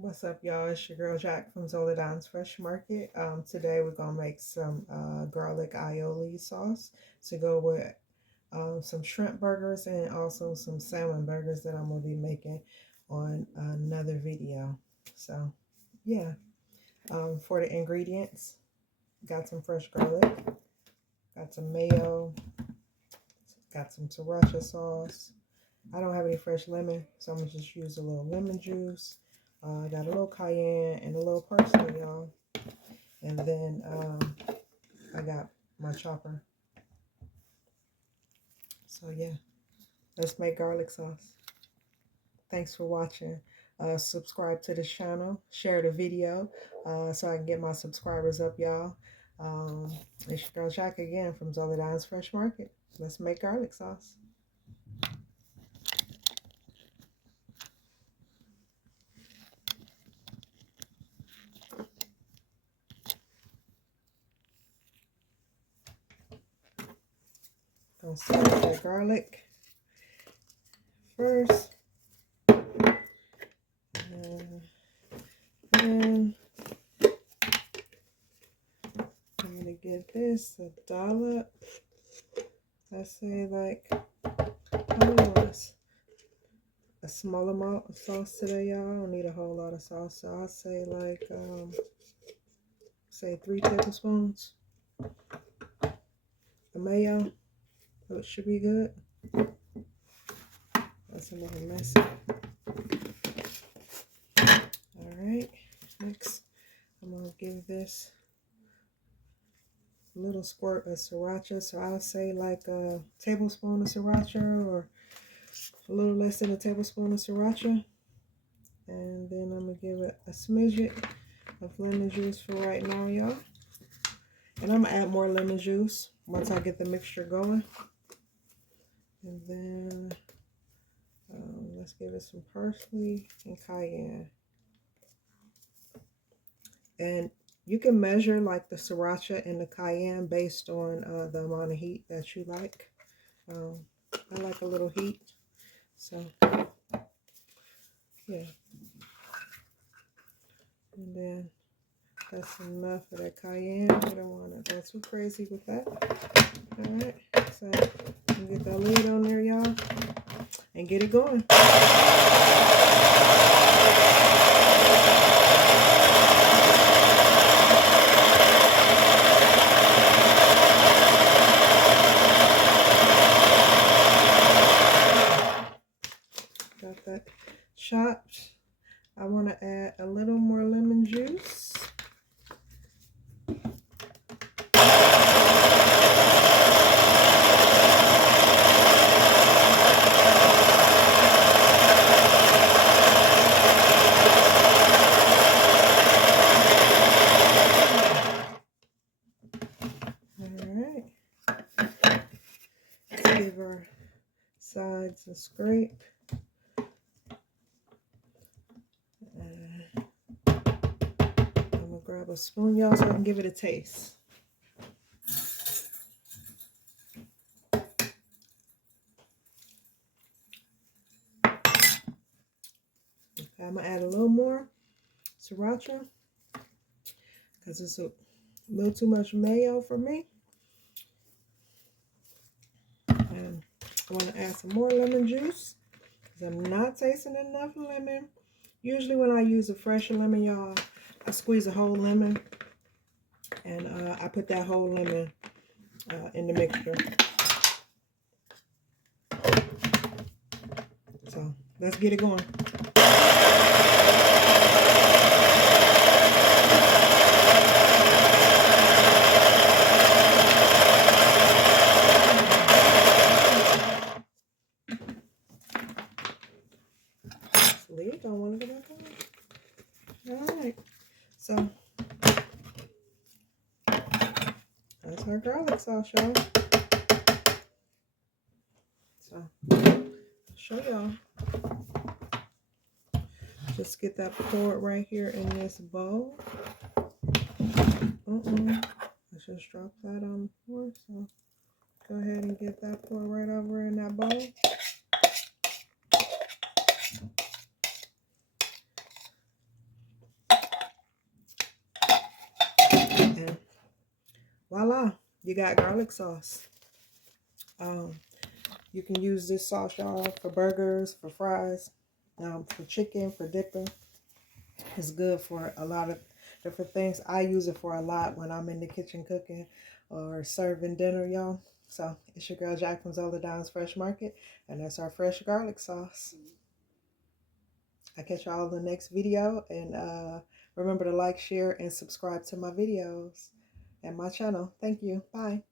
What's up, y'all? It's your girl Jack from Zola Don's Fresh Market. Today we're gonna make some garlic aioli sauce to go with some shrimp burgers and also some salmon burgers that I'm gonna be making on another video. So, yeah. For the ingredients, got some fresh garlic, got some mayo, got some sriracha sauce. I don't have any fresh lemon, so I'm gonna just use a little lemon juice. I got a little cayenne and a little parsley, y'all. And then I got my chopper. So yeah, let's make garlic sauce. Thanks for watching. Subscribe to this channel, share the video so I can get my subscribers up, y'all. It's your girl Jack again from Zola Don's Fresh Market. Let's make garlic sauce. Gonna start with that garlic first. And I'm gonna give this a dollop. Let's say like, I don't know, a small amount of sauce today, y'all. I don't need a whole lot of sauce, so I'll say like say 3 tablespoons of mayo. That should be good. That's a little messy. All right, next I'm gonna give this a little squirt of sriracha. So I'll say like a tablespoon of sriracha or a little less than a tablespoon of sriracha. And then I'm gonna give it a smidget of lemon juice for right now, y'all. And I'm gonna add more lemon juice once I get the mixture going. And then let's give it some parsley and cayenne. And you can measure like the sriracha and the cayenne based on the amount of heat that you like. I like a little heat, so yeah. And then that's enough of that cayenne. I don't want to go too crazy with that. All right, so get that lid on there, y'all, and get it going. Got that chopped. I want to add a little more lemon juice. Give our sides a scrape. I'm gonna grab a spoon, y'all, so I can give it a taste. Okay, I'm gonna add a little more sriracha because it's a little too much mayo for me. And I want to add some more lemon juice because I'm not tasting enough lemon. Usually when I use a fresh lemon, y'all, I squeeze a whole lemon and I put that whole lemon in the mixture. So let's get it going. Lid don't want to go back on. All right, so that's our garlic sauce, y'all. So I'll show y'all. Just get that poured right here in this bowl. Let's just drop that on the floor. So go ahead and get that poured right over in that bowl. Voila, you got garlic sauce. Um, you can use this sauce, y'all, for burgers, for fries, for chicken, for dipping. It's good for a lot of different things. I use it for a lot when I'm in the kitchen cooking or serving dinner, y'all. So it's your girl Jack from Zola Downs Fresh Market, and that's our fresh garlic sauce. I catch y'all in the next video, and remember to like, share, and subscribe to my videos and my channel. Thank you. Bye.